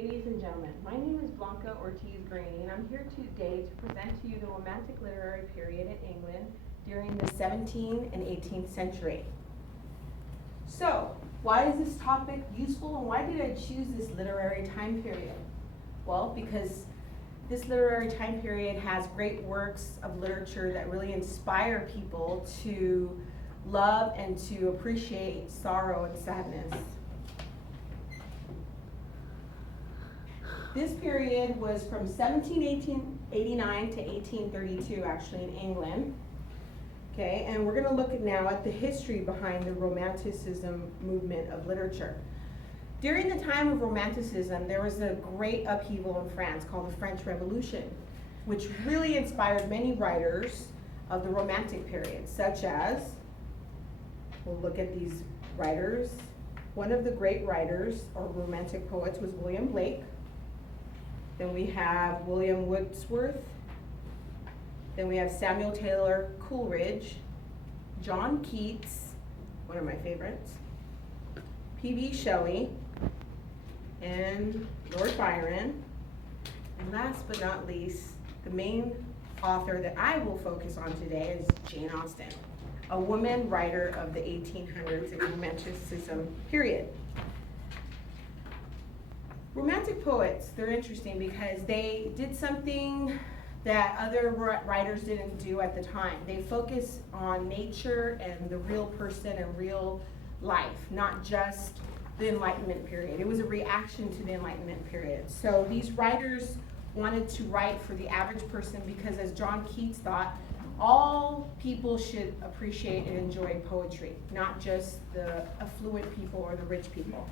Ladies and gentlemen, my name is Blanca Ortiz-Gueroni, and I'm here today to present to you the Romantic literary period in England during the 17th and 18th century. So, why is this topic useful, and why did I choose this literary time period? Well, because this literary time period has great works of literature that really inspire people to love and to appreciate sorrow and sadness. This period was from 1789 to 1832, actually, in England. Okay, and we're going to look now at the history behind the Romanticism movement of literature. During the time of Romanticism, there was a great upheaval in France called the French Revolution, which really inspired many writers of the Romantic period, such as, we'll look at these writers. One of the great writers or Romantic poets was William Blake. Then we have William Wordsworth. Then we have Samuel Taylor Coleridge, John Keats, one of my favorites, P.B. Shelley, and Lord Byron. And last but not least, the main author that I will focus on today is Jane Austen, a woman writer of the 1800s and Romanticism period. Romantic poets, they're interesting because they did something that other writers didn't do at the time. They focus on nature and the real person and real life, not just the Enlightenment period. It was a reaction to the Enlightenment period. So these writers wanted to write for the average person because, as John Keats thought, all people should appreciate and enjoy poetry, not just the affluent people or the rich people.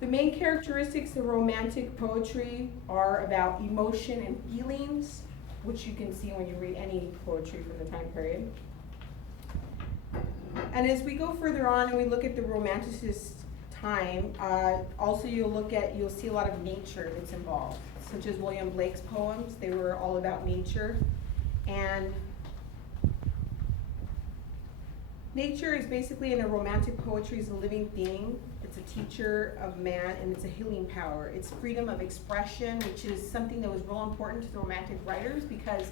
The main characteristics of Romantic poetry are about emotion and feelings, which you can see when you read any poetry from the time period. And as we go further on and we look at the Romanticist time, also you'll see a lot of nature that's involved, such as William Blake's poems. They were all about nature. And nature is basically, in a Romantic poetry, is a living thing. It's a teacher of man, and it's a healing power. It's freedom of expression, which is something that was real important to the Romantic writers, because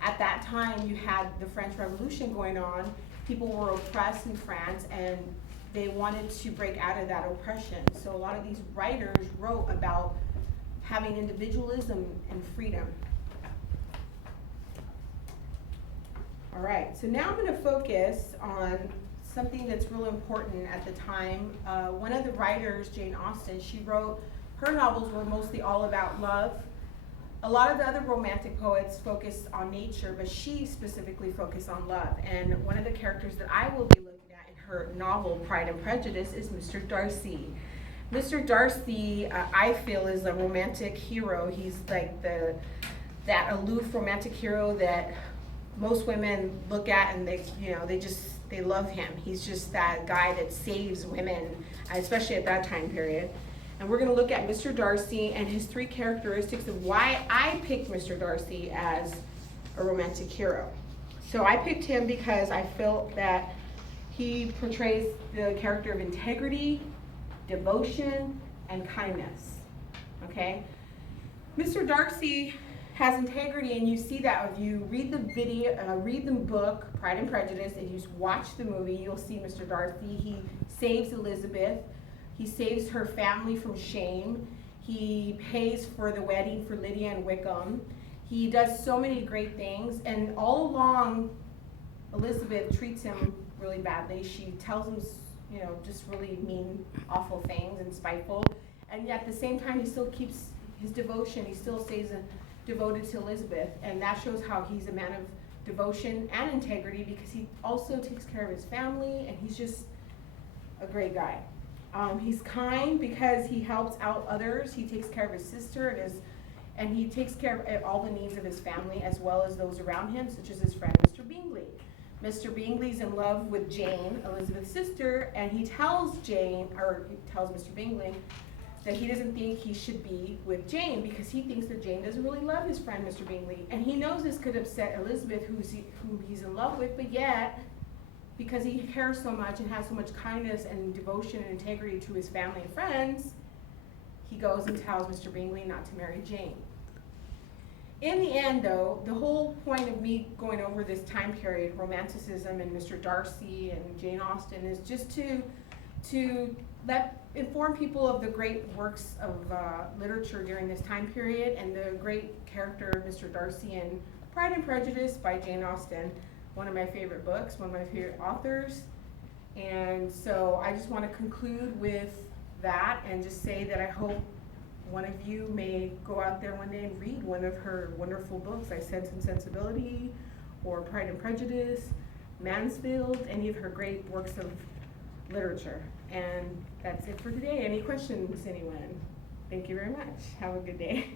at that time you had the French Revolution going on. People were oppressed in France, and they wanted to break out of that oppression. So a lot of these writers wrote about having individualism and freedom. All right, so now I'm going to focus on something that's real important at the time. One of the writers, Jane Austen, she wrote, her novels were mostly all about love. A lot of the other Romantic poets focused on nature, but she specifically focused on love. And one of the characters that I will be looking at in her novel, Pride and Prejudice, is Mr. Darcy. Mr. Darcy, I feel, is a romantic hero. He's like that aloof romantic hero that most women look at and they love him. He's just that guy that saves women, especially at that time period. And we're going to look at Mr. Darcy and his three characteristics of why I picked Mr. Darcy as a romantic hero. So I picked him because I felt that he portrays the character of integrity, devotion, and kindness. Okay? Mr. Darcy has integrity, and you see that if you read read the book, Pride and Prejudice, and you watch the movie, you'll see Mr. Darcy. He saves Elizabeth. He saves her family from shame. He pays for the wedding for Lydia and Wickham. He does so many great things, and all along, Elizabeth treats him really badly. She tells him, just really mean, awful things and spiteful, and yet at the same time, he still keeps his devotion. He still stays devoted to Elizabeth, and that shows how he's a man of devotion and integrity, because he also takes care of his family, and he's just a great guy. He's kind because he helps out others. He takes care of his sister and he takes care of all the needs of his family as well as those around him, such as his friend Mr. Bingley. Mr. Bingley's in love with Jane, Elizabeth's sister, and he tells Mr. Bingley that he doesn't think he should be with Jane because he thinks that Jane doesn't really love his friend Mr. Bingley. And he knows this could upset Elizabeth, who he's in love with, but yet, because he cares so much and has so much kindness and devotion and integrity to his family and friends, he goes and tells Mr. Bingley not to marry Jane. In the end, though, the whole point of me going over this time period, romanticism and Mr. Darcy and Jane Austen, is just to inform people of the great works of literature during this time period and the great character of Mr. Darcy in Pride and Prejudice by Jane Austen, one of my favorite books, one of my favorite authors. And so I just want to conclude with that and just say that I hope one of you may go out there one day and read one of her wonderful books, like Sense and Sensibility, or Pride and Prejudice, Mansfield, any of her great works of literature. And that's it for today. Any questions, anyone? Thank you very much. Have a good day.